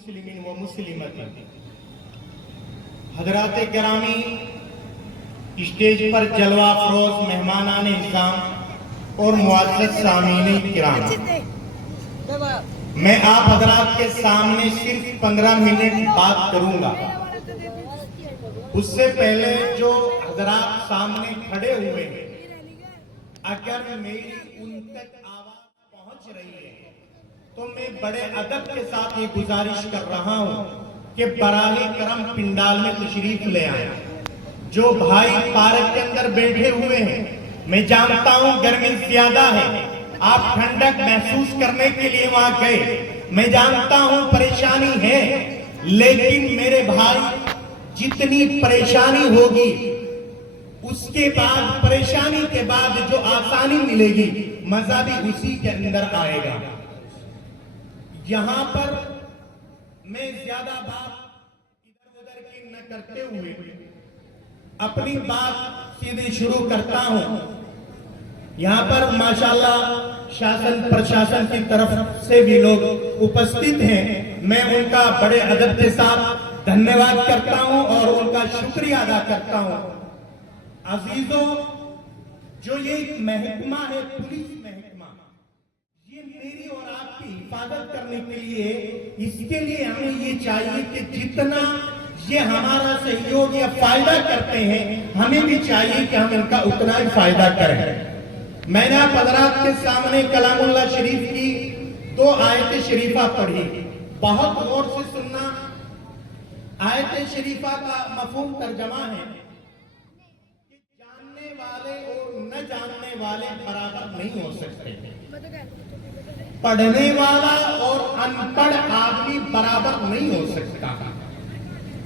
مسلمین و مسلمات، حضرات گرامی، اسٹیج پر جلوہ افروز مہمانان اعزام اور معزز سامعین کرام، میں آپ حضرات کے سامنے صرف 15 منٹ بات کروں گا۔ اس سے پہلے جو حضرات سامنے کھڑے ہوئے ہیں، اگر میری ان تک آواز پہنچ رہی ہے تو میں بڑے ادب کے ساتھ یہ گزارش کر رہا ہوں کہ براہ کرم پنڈال میں تشریف لے آئیں۔ جو بھائی پارک کے اندر بیٹھے ہوئے ہیں، میں جانتا ہوں گرمی زیادہ ہے، آپ ٹھنڈک محسوس کرنے کے لیے وہاں گئے، میں جانتا ہوں پریشانی ہے، لیکن میرے بھائی جتنی پریشانی ہوگی اس کے بعد، پریشانی کے بعد جو آسانی ملے گی، مزہ بھی اسی کے اندر آئے گا۔ یہاں پر میں زیادہ بات ادھر ادھر کی نہ کرتے ہوئے اپنی بات سیدھے شروع کرتا ہوں۔ یہاں پر ماشاءاللہ شاسن پرشاسن کی طرف سے بھی لوگ اپستھت ہیں، میں ان کا بڑے ادب کے ساتھ دھنیواد کرتا ہوں اور ان کا شکریہ ادا کرتا ہوں۔ عزیزوں، جو یہ محکمہ ہے، پولیس محکمہ، یہ میری اور آپ کی حفاظت کرنے کے لیے، اس کے لیے ہمیں یہ چاہیے کہ جتنا یہ ہمارا سہیوگ یا فائدہ کرتے ہیں، ہمیں بھی چاہیے کہ ہم ان کا اتنا ہی فائدہ کریں۔ میں نے آپ حضرات کے سامنے کلام اللہ شریف کی 2 آیت شریفہ پڑھی، بہت غور سے سننا۔ آیت شریفہ کا مفہوم ترجمہ ہے کہ جاننے والے اور نہ جاننے والے برابر نہیں ہو سکتے، پڑھنے والا اور ان پڑھ آدمی برابر نہیں ہو سکتا،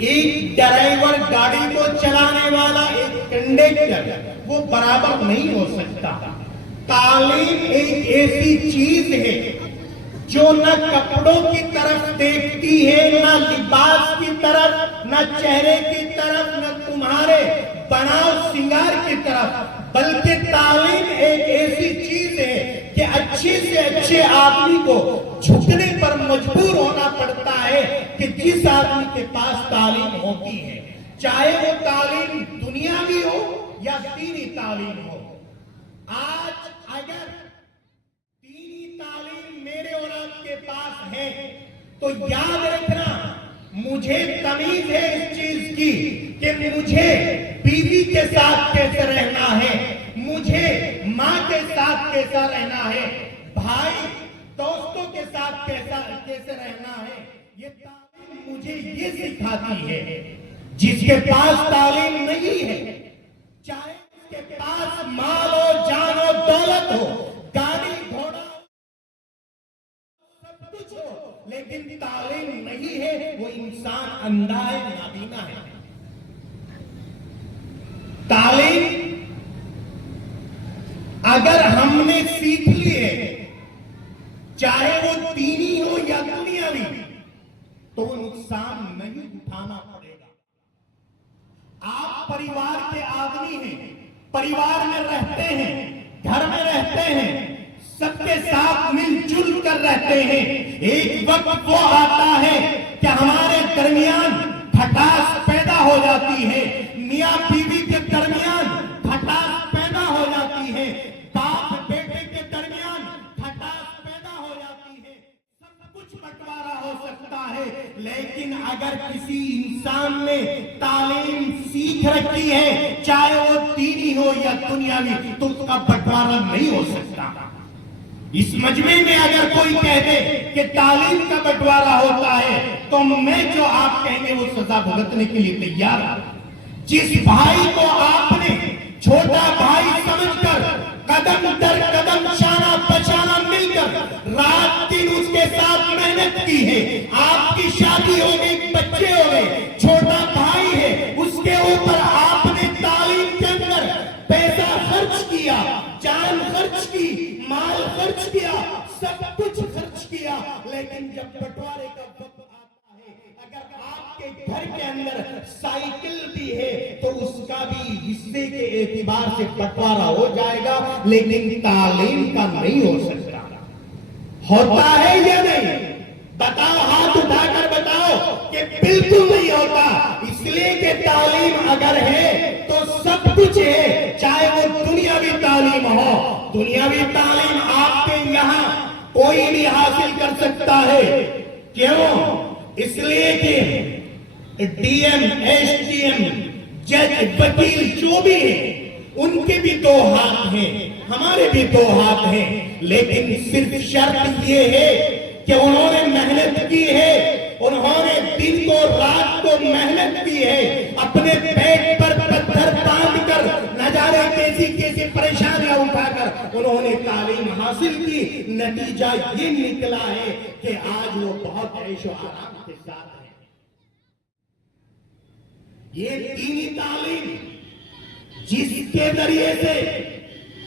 ایک ڈرائیور گاڑی کو چلانے والا، ایک کنڈکٹر، وہ برابر نہیں ہو سکتا۔ تعلیم ایک ایسی چیز ہے جو نہ کپڑوں کی طرف دیکھتی ہے، نہ لباس کی طرف، نہ چہرے کی طرف، نہ تمہارے بناؤ سنگار کی طرف، بلکہ تعلیم ایک ایسی چیز ہے کہ اچھے سے اچھے آدمی کو جھکنے پر مجبور ہونا پڑتا ہے کہ جس آدمی کے پاس تعلیم ہوتی ہے، چاہے وہ تعلیم دنیاوی ہو یا دینی تعلیم ہو۔ آج اگر دینی تعلیم میرے اور آپ کے پاس ہے تو یاد رکھنا، مجھے تمیز ہے اس چیز کی کہ مجھے بیوی کے ساتھ کیسے رہنا ہے، مجھے ماں کے ساتھ کیسا رہنا ہے، بھائی دوستوں کے ساتھ کیسے رہنا ہے۔ یہ تعلیم مجھے یہ سکھاتی ہے۔ جس کے پاس تعلیم نہیں ہے، چاہے اس کے پاس مال و جان و دولت ہو، گاڑی گھوڑا سب کچھ ہو، لیکن تعلیم نہیں ہے، وہ انسان اندھا ہے، نابینا ہے۔ تعلیم اگر ہم نے سیکھ لی ہے، چاہے وہ دینی ہو یا دنیاوی، تو وہ نقصان نہیں اٹھانا پڑے گا۔ آپ پریوار کے آدمی ہیں، پریوار میں رہتے ہیں، گھر میں رہتے ہیں، سب کے ساتھ مل جل کر رہتے ہیں۔ ایک وقت وہ آتا ہے کہ ہمارے درمیان کھٹاس پیدا ہو جاتی ہے، میاں بیوی کے درمیان کھٹاس پیدا ہو جاتی ہے، باپ بیٹے کے درمیان کھٹاس پیدا ہو جاتی ہے، سب کچھ بٹوارا ہو سکتا ہے، لیکن اگر کسی انسان نے تعلیم سیکھ رکھی ہے، چاہے وہ دینی ہو یا دنیاوی، تو اس کا بٹوارا نہیں ہو سکتا۔ اس مجمع میں اگر کوئی کہہ دے کہ تعلیم کا بٹوارا ہوتا ہے، تو میں جو آپ کہیں گے وہ سزا بھگتنے کے لیے تیار ہوں۔ جس بھائی کو آپ نے چھوٹا بھائی سمجھ کر قدم در قدم شانہ بشانہ مل کر رات دن اس کے ساتھ محنت کی ہے، آپ کی شادی ہو گئی، بچے ہو گئے، چھوٹا بھائی ہے، اس کے اوپر آپ نے تعلیم کے اندر پیسہ خرچ کیا، جان خرچ کی، مال خرچ کیا، سب کچھ خرچ کیا، لیکن جب بٹوارے کا وقت آتا ہے، اگر آپ کے گھر کے اندر سائیکل بھی ہے تو اس کا بھی حصے کے اعتبار سے بٹوارا ہو جائے گا، لیکن تعلیم کا نہیں ہو سکتا۔ ہوتا ہے یا نہیں؟ بتاؤ، ہاتھ اٹھا کر بتاؤ۔ اگر ہے تو سب کچھ ہے، چاہے وہ دنیاوی تعلیم ہو۔ دنیاوی تعلیم آپ کے یہاں کوئی بھی حاصل کر سکتا ہے، کیوں؟ اس لیے کہ D M, S D M, جج، وکیل جو بھی ہیں ان کے بھی دو ہاتھ ہیں، ہمارے بھی دو ہاتھ ہیں، لیکن صرف شرط یہ ہے کہ انہوں نے محنت کی ہے، انہوں نے دن کو رات کو محنت کی ہے، اپنے پیٹ پر پتھر باندھ کر نہ جانے کیسی پریشانیاں اٹھا کر انہوں نے تعلیم حاصل کی، نتیجہ یہ نکلا ہے کہ آج وہ بہت عیش و آرام کے ساتھ ہیں۔ یہ دینی تعلیم جس کے ذریعے سے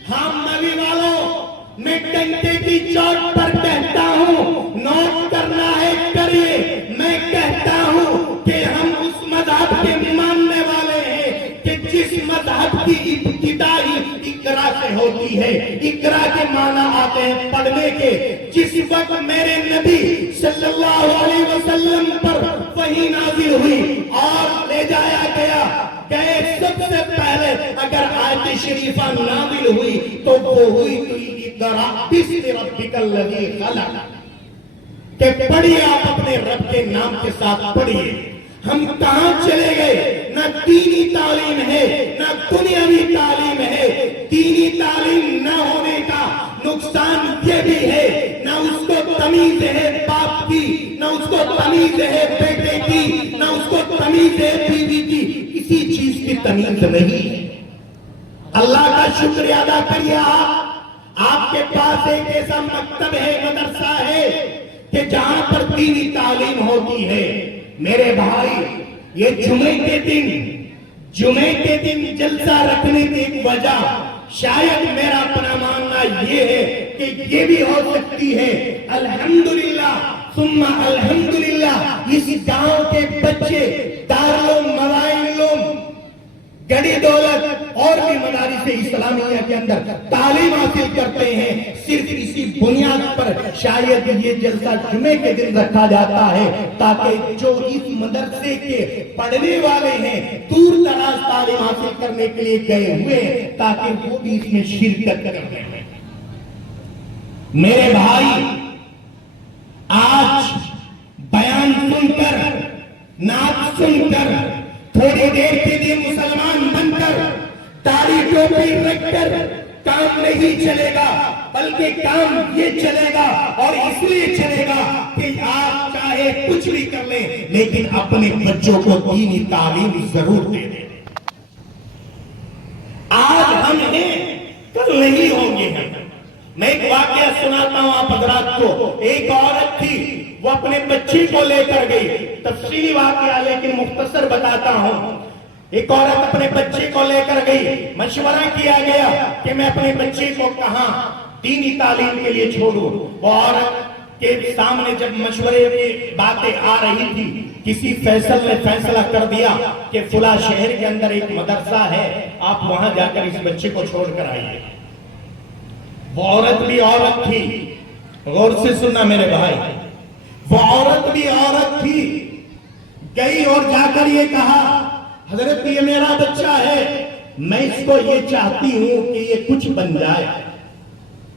ہم نبی والوں میں ڈنڈے کی چوٹ پر کہتا ہوں، نوٹ کرنا ہے کریے، میں کہتا ہوں کہ ہم اس مذہب کے ماننے والے ہیں کہ جس مذہب کی ابتدائی اقرا سے ہوتی ہے۔ اقرا کے معنی آتے ہیں پڑھنے کے۔ جس وقت میرے نبی صلی اللہ علیہ وسلم پر وحی نازل ہوئی اور لے جایا گیا، سب سے پہلے اگر آیت شریفہ نازل ہوئی تو وہ ہوئی اقرأ باسم ربک الذی خلق، کہ پڑھیے آپ اپنے رب کے نام کے ساتھ پڑھیے۔ ہم کہاں چلے گئے؟ نہ دینی تعلیم ہے نہ دنیاوی تعلیم ہے۔ دینی تعلیم نہ ہونے کا نقصان یہ بھی ہے، نہ اس کو تمیز ہے باپ کی، نہ اس کو تمیز ہے بیٹے کی، نہ اس کو تمیز ہے بیوی کی، کسی چیز کی تمیز نہیں ہے۔ اللہ کا شکریہ ادا کریے، آپ کے پاس ایک ایسا مکتب ہے، مدرسہ ہے کہ جہاں پر دینی تعلیم ہوتی ہے۔ میرے بھائی، یہ جمعے کے دن جلسہ رکھنے کی ایک وجہ شاید میرا اپنا ماننا یہ ہے کہ یہ بھی ہو سکتی ہے الحمدللہ ثم الحمدللہ اس گاؤں کے بچے دارالعلوم، مدارس گڑی دولت اور بھی مدارس اسلامیہ کے اندر تعلیم حاصل کرتے ہیں۔ صرف اسی بنیاد پر شاید یہ جلسہ جمعے کے دن رکھا جاتا ہے تاکہ جو اس مدرسے کے پڑھنے والے ہیں، دور دراز تعلیم حاصل کرنے کے لیے گئے ہوئے ہیں، تاکہ وہ بھی اس میں شرکت کرتے ہیں۔ میرے بھائی، آج بیان سن کر، نعت سن کر، تھوڑی دیر کے لیے مسلمان بن کر، داڑھی ٹوپی رکھ کر کام نہیں چلے گا، بلکہ کام یہ چلے گا، اور اس لیے چلے گا کہ آپ چاہے کچھ بھی کر لیں لیکن اپنے بچوں کو دینی تعلیم ضرور دے دیں۔ آج ہم ہیں، کل نہیں ہوں گے۔ میں ایک واقعہ سناتا ہوں آپ حضرات کو۔ ایک عورت تھی، وہ اپنے بچے کو لے کر گئی، تفصیلی واقعہ لیکن مختصر بتاتا ہوں۔ ایک عورت اپنے بچے کو لے کر گئی، مشورہ کیا گیا کہ میں اپنے بچے کو کہاں دینی تعلیم کے لیے چھوڑوں۔ وہ عورت کے سامنے جب مشورے کی باتیں آ رہی تھی، کسی فیصل نے فیصلہ کر دیا کہ فلاں شہر کے اندر ایک مدرسہ ہے، آپ وہاں جا کر اس بچے کو چھوڑ کر آئیے۔ وہ عورت بھی عورت تھی، غور سے سننا میرے بھائی، وہ عورت بھی عورت تھی، گئی اور جا کر یہ کہا، حضرت یہ میرا بچہ ہے، میں اس کو یہ چاہتی ہوں کہ یہ کچھ بن جائے۔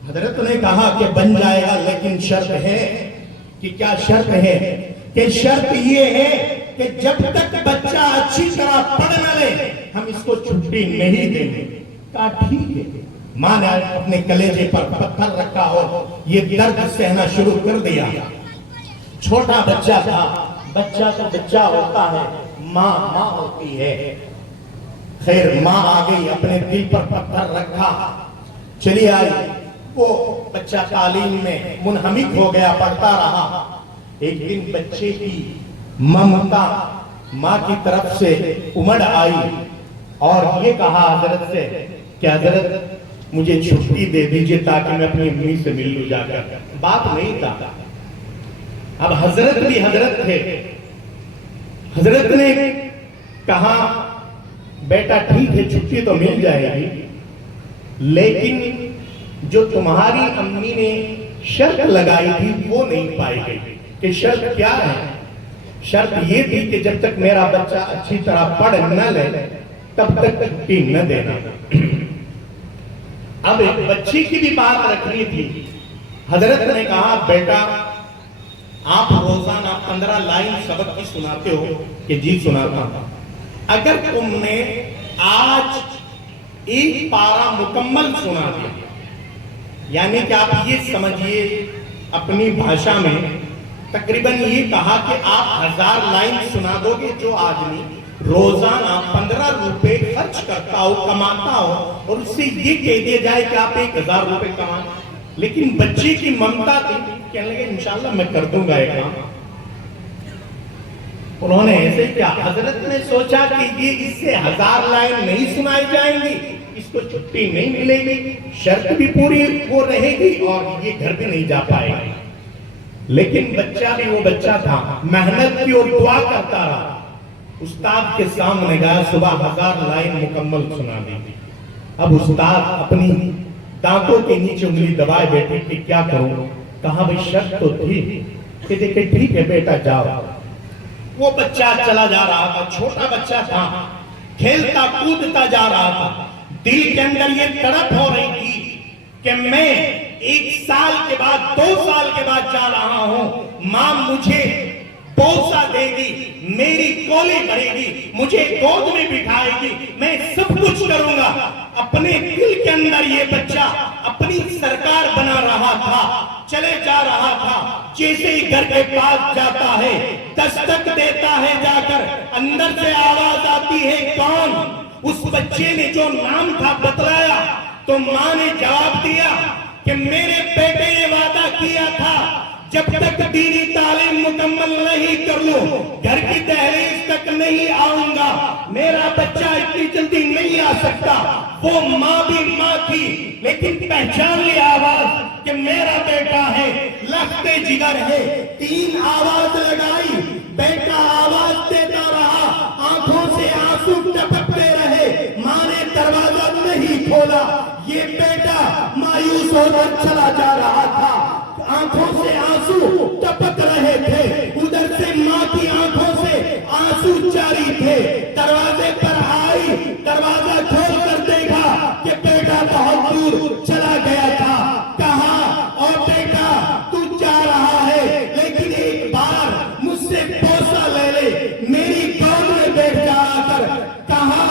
حضرت نے کہا کہ بن جائے گا، لیکن شرط ہے کہ کیا شرط ہے؟ کہ شرط یہ ہے کہ جب تک بچہ اچھی طرح پڑھ نہ لے ہم اس کو چھٹی نہیں دیں گے۔ کہا ٹھیک ہے۔ ماں نے اپنے کلیجے پر پتھر رکھا اور یہ درد سہنا شروع کر دیا۔ چھوٹا بچہ تھا، بچہ تو بچہ ہوتا ہے، ماں ماں ہوتی ہے۔ خیر، ماں آ گئی، اپنے دل پر پتھر رکھا، چلی آئی۔ وہ بچہ تعلیم میں منہمک ہو گیا، پڑھتا رہا۔ ایک دن بچے کی ممتا ماں کی طرف سے امڑ آئی اور یہ کہا حضرت سے کہ حضرت مجھے چھٹی دے دیجئے تاکہ میں اپنی امی سے مل لوں جا کر۔ بات نہیں تھا، اب حضرت بھی حضرت تھے۔ حضرت نے کہا بیٹا ٹھیک ہے، چھٹی تو مل جائے گی، لیکن جو تمہاری امی نے شرط لگائی تھی وہ نہیں پائی گئی۔ کہ شرط کیا ہے؟ شرط یہ تھی کہ جب تک میرا بچہ اچھی طرح پڑھ نہ لے تب تک چھٹی نہ دینا۔ اب ایک بچی کی بھی بات رکھنی تھی۔ حضرت نے کہا بیٹا آپ روزانہ 15 لائن سبق کی سناتے ہو کہ جی سناتا ہوں، اگر تم نے آج ایک پارہ مکمل سنا دیا، یعنی کہ آپ یہ سمجھیے اپنی بھاشا میں تقریباً یہ کہا کہ آپ 1000 لائن سنا دو گے، جو آدمی روزانہ 15 روپے خرچ کرتا ہو کماتا ہو اور اس سے یہ کہہ دیا جائے کہ آپ 1000 روپے کمائیں، لیکن بچے کی ممتا تھی، کہنے لگے انشاءاللہ میں کر دوں گا یہ کام۔ انہوں نے ایسے کیا، حضرت نے سوچا کہ یہ اس سے 1000 لائن نہیں سنائی جائیں گی، اس کو چھٹی نہیں ملے گی، شرط بھی پوری وہ رہے گی اور یہ گھر بھی نہیں جا پائے گا۔ لیکن بچہ بھی وہ بچہ تھا، محنت کی اور دعا کرتا رہا۔ استاد کے سامنے گیا، صبح 1000 لائن مکمل سنا دی۔ اب استاد اپنی دانتوں کے نیچے انگلی دبائے بیٹھے کہ کیا کروں؟ کہا بھئی شرط تو تھی کہ دیکھیں ٹھیک ہے بیٹا جاؤ۔ وہ بچہ چلا جا رہا تھا، چھوٹا بچہ تھا، کھیلتا کودتا جا رہا تھا، دل کے اندر یہ تڑپ ہو رہی تھی کہ میں 1 سال کے بعد 2 سال کے بعد جا رہا ہوں، ماں مجھے بوسہ دے گی، میری کولی بھرے گی، مجھے گود میں بٹھائے گی، میں سب کچھ کروں گا۔ اپنے دل کے اندر یہ بچہ اپنی سرکار بنا رہا تھا، چلے جا رہا تھا، جیسے ہی گھر کے پاس جاتا ہے، دستک دیتا ہے، جا کر اندر سے آواز آتی ہے کون؟ اس بچے نے جو نام تھا بتلایا تو ماں نے جواب دیا کہ میرے بیٹے نے وعدہ کیا تھا جب تک دینی تعلیم مکمل نہیں کر لوں گھر کی دہلیز تک نہیں آؤں گا، میرا بچہ اتنی جلدی نہیں آ سکتا۔ وہ ماں بھی ماں تھی لیکن پہچان لی آواز کہ میرا بیٹا ہے، لختے جگر ہے، 3 آواز لگائی، بیٹا آواز دیتا رہا، آنکھوں سے آنسو ٹپکتے رہے، ماں نے دروازہ نہیں کھولا، یہ بیٹا مایوس ہو کر چلا جا رہا تھا، آنکھوں سے آنسو ٹپک رہے تھے، ادھر سے ماں کی آنکھوں سے آنسو جاری تھے۔ دروازے پر آئی، دروازہ کھول کر دیکھا کہ بیٹا بہت دور چلا گیا تھا۔ کہا اور بیٹا تو جا رہا ہے لیکن ایک بار مجھ سے بوسہ لے لے، میری گود میں بیٹھ جا کر۔ کہا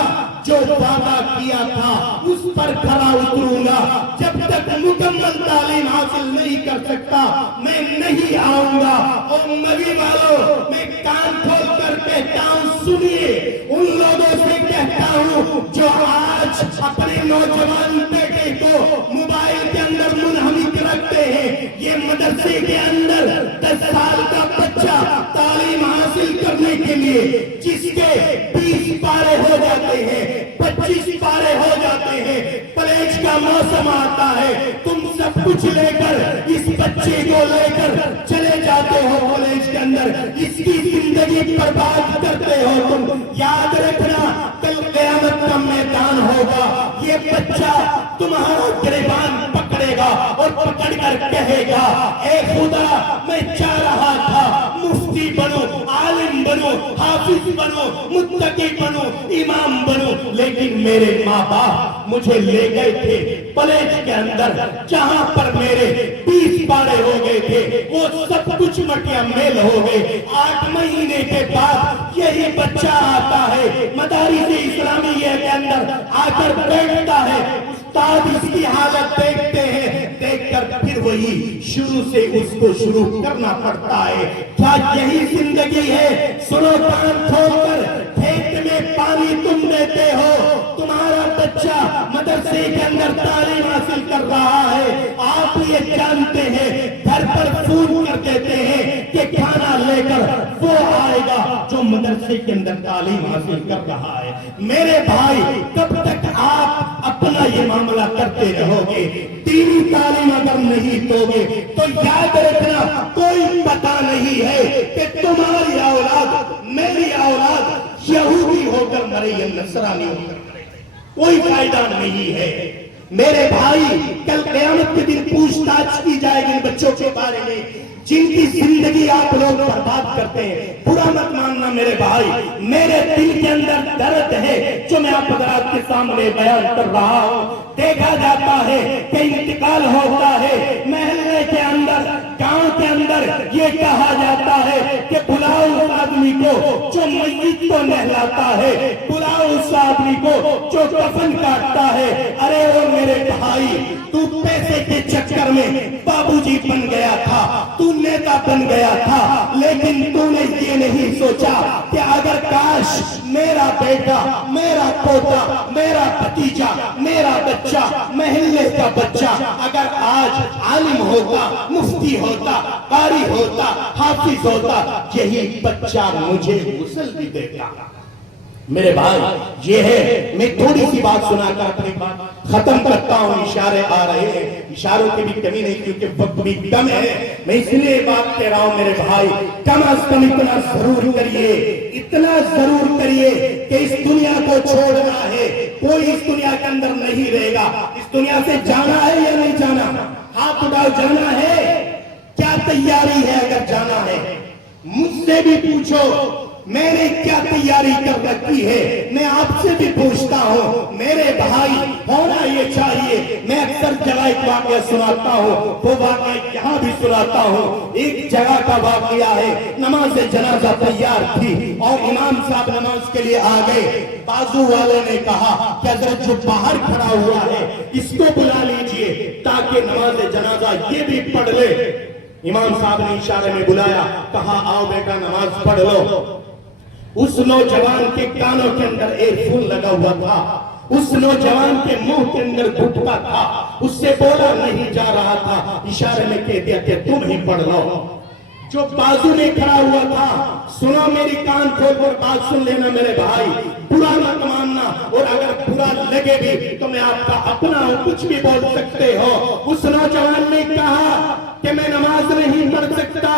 جو وعدہ کیا تھا اس پر کھرا اتروں گا، جب تک مکمل تعلیم حاصل نہیں کر سکتا میں نہیں آؤں گا۔ اور نبی والوں میں کان کھول کر کہتا ہوں سنیے، ان لوگوں سے کہتا ہوں جو آج اپنے نوجوان بیٹے کو موبائل کے اندر منہمک رکھتے ہیں، یہ مدرسے کے اندر 10 سال کا بچہ تعلیم حاصل کرنے کے لیے جس کے 20 پارے ہو جاتے ہیں، 25 پارے ہو جاتے ہیں، پلیج کا موسم آتا ہے، تم سب کچھ لے کر اس بچے کو لے کر چلے جاتے ہو کالج کے اندر، اس کی زندگی برباد کرتے ہو تم۔ یاد رکھنا کل قیامت کا میدان ہوگا، یہ بچہ تمہارا گریبان پکڑے گا اور پکڑ کر کہے گا اے خدا میں چاہ رہا تھا مفتی بنو، عالم بنو، حافظ بنو، متقی بنو، امام بنو، لیکن میرے ماں باپ مجھے لے گئے تھے کالج کے اندر جہاں پر میرے 20 پارے ہو گئے تھے، وہ سب کچھ مٹیا میل ہو گئے۔ 8 مہینے کے بعد یہی بچہ آتا ہے مدارس اسلامیہ کے اندر آ کر بیٹھتا ہے، استاد اس کی حالت دیکھتے ہیں، دیکھ کر پھر وہی شروع سے اس کو شروع کرنا پڑتا ہے۔ کیا یہی زندگی ہے؟ سنو کان کھول کر، کھیت میں پانی تم دیتے ہو، تمہارا بچہ مدرسے کے اندر تعلیم حاصل کر رہا ہے، آپ یہ جانتے ہیں، گھر پر فون کر دیتے ہیں کہ کھانا لے کر وہ آئے گا جو مدرسے کے اندر تعلیم حاصل کر رہا ہے۔ میرے بھائی کب تک آپ اپنا یہ معاملہ کرتے رہو گے؟ دینی تعلیم اگر نہیں دو گے تو یاد رکھنا کوئی پتہ نہیں ہے کہ تمہاری اولاد میری اولاد یہودی ہو کر مرے یا نصرانی ہو کر مرے، کوئی فائدہ نہیں ہے۔ میرے بھائی کل قیامت کے دن پوچھ تاچھ کی جائے گی بچوں کے بارے میں، جن کی زندگی آپ لوگ برباد کرتے ہیں، برا مت ماننا میرے بھائی، میرے دل کے اندر درد ہے جو میں آپ حضرات کے سامنے بیان کر رہا ہوں۔ دیکھا جاتا ہے کہ انتقال ہوتا ہے محلے کے اندر، گاؤں کے اندر، یہ کہا جاتا ہے کہ بلاؤ اس آدمی کو جو میت کو نہلاتا ہے، بلاؤ اس آدمی کو جو کفن کاٹتا ہے۔ ارے او میرے بھائی، تو پیسے کے چکر میں بابو جی بن گیا تھا، تو نیتا بن گیا تھا، لیکن تو نے یہ نہیں سوچا کہ اگر کاش میرا بیٹا، میرا پوتا، میرا بھتیجا، میرا بچہ، محلے کا بچہ اگر آج عالم ہوتا، مفتی ہوتا، قاری ہوتا، حافظ ہوتا، یہی بچہ مجھے غسل بھی دیتا۔ میرے بھائی یہ ہے، میں تھوڑی سی بات سنا کر اپنی بات ختم کرتا ہوں، اشارے آ رہے ہیں، اشاروں کی بھی کمی نہیں کیونکہ وقت بھی کم ہے، میں اس لیے بات کہہ رہا ہوں میرے بھائی، کم از کم اتنا ضرور کریے، اتنا ضرور کریے کہ اس دنیا کو چھوڑنا ہے، کوئی اس دنیا کے اندر نہیں رہے گا، اس دنیا سے جانا ہے یا نہیں جانا؟ ہاتھ اٹھاؤ، جانا ہے؟ کیا تیاری ہے اگر جانا ہے؟ مجھ سے بھی پوچھو میں نے کیا تیاری کر رکھی ہے، میں آپ سے بھی پوچھتا ہوں میرے بھائی، ہونا یہ چاہیے۔ میں اکثر جگہ ایک واقعہ سناتا ہوں، وہ واقعہ یہاں بھی سناتا ہوں۔ ایک جگہ کا واقعہ ہے، نماز جنازہ تیار تھی اور امام صاحب نماز کے لیے آ گئے، بازو والے نے کہا کہ حضرت جو باہر کھڑا ہوا ہے اس کو بلا لیجئے تاکہ نماز جنازہ یہ بھی پڑھ لے۔ امام صاحب نے اشارے میں بلایا، کہا آؤ بیٹا نماز پڑھ لو۔ اس نوجوان کے کانوں کے اندر ایئر فون لگا ہوا تھا، اس نوجوان کے منہ کے اندر گھٹکا تھا، اس سے بولا نہیں جا رہا تھا، اشارے میں کہہ دیا کہ تم ہی پڑھ لو۔ جو بازو میں کھڑا ہوا تھا، سنو میری کان کھول کر بات سن لینا میرے بھائی، برا مت ماننا، اور اگر برا لگے بھی تو میں آپ کا اپنا ہوں، کچھ بھی بول سکتے ہو۔ اس نوجوان نے کہا کہ میں نماز نہیں پڑھ سکتا۔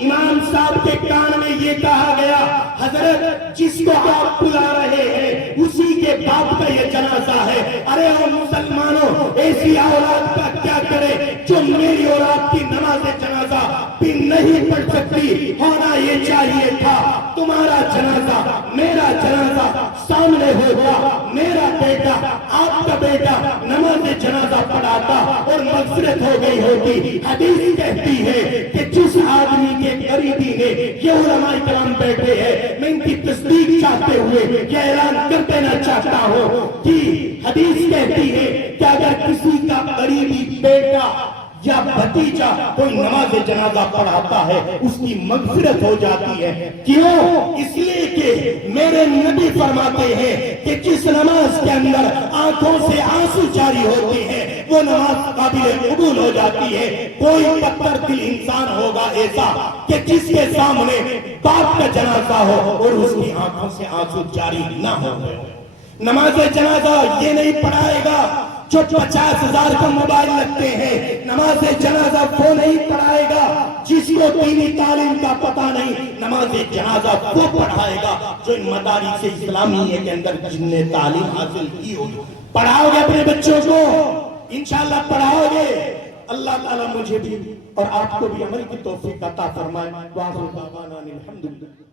امام صاحب کے کان میں یہ کہا گیا، حضرت جس کو آپ بلا رہے ہیں اسی کے باپ کا یہ جنازہ ہے۔ ارے او مسلمانوں، ایسی اولاد کا کیا کرے جو میری اولاد کی نماز جنازہ بھی نہیں پڑھ سکتی؟ ہونا یہ چاہیے تھا تمہارا جنازہ، میرا جنازہ سامنے ہوگا، میرا بیٹا، آپ کا بیٹا نماز جنازہ پڑھاتا اور مغفرت ہو گئی ہوتی۔ حدیث کہتی ہے کہ جس آدمی کے قریبی نے، یہ علماء کرام بیٹھے ہیں، میں ان کی تصدیق چاہتے ہوئے یہ اعلان کر دینا چاہتا ہوں کہ حدیث کہتی ہے کہ اگر کسی کا قریبی بیٹا یا بھتیجا کوئی نماز جنازہ پڑھاتا ہے اس کی مغفرت ہو جاتی ہے۔ کیوں؟ اس لیے کہ میرے نبی فرماتے ہیں کہ جس نماز کے اندر آنکھوں سے آنسو جاری ہوتے ہیں وہ نماز قابل قبول ہو جاتی ہے۔ کوئی پتھر دل انسان ہوگا ایسا کہ جس کے سامنے باپ کا جنازہ ہو اور اس کی آنکھوں سے آنسو جاری نہ ہو۔ نماز جنازہ یہ نہیں پڑھائے گا جو 50,000 کا موبائل لگتے ہیں، نماز جنازہ وہ نہیں پڑھائے گا جس کو دینی تعلیم کا پتہ نہیں، نماز جنازہ وہ پڑھائے گا جو ان مدارس اسلامیہ کے اندر جن نے تعلیم حاصل کی ہوگی۔ پڑھاؤ گے اپنے بچوں کو، انشاءاللہ پڑھاؤ گے۔ اللہ تعالیٰ مجھے بھی اور آپ کو بھی عمل کی توفیق عطا فرمائے۔ وآخر دعوانا الحمدللہ۔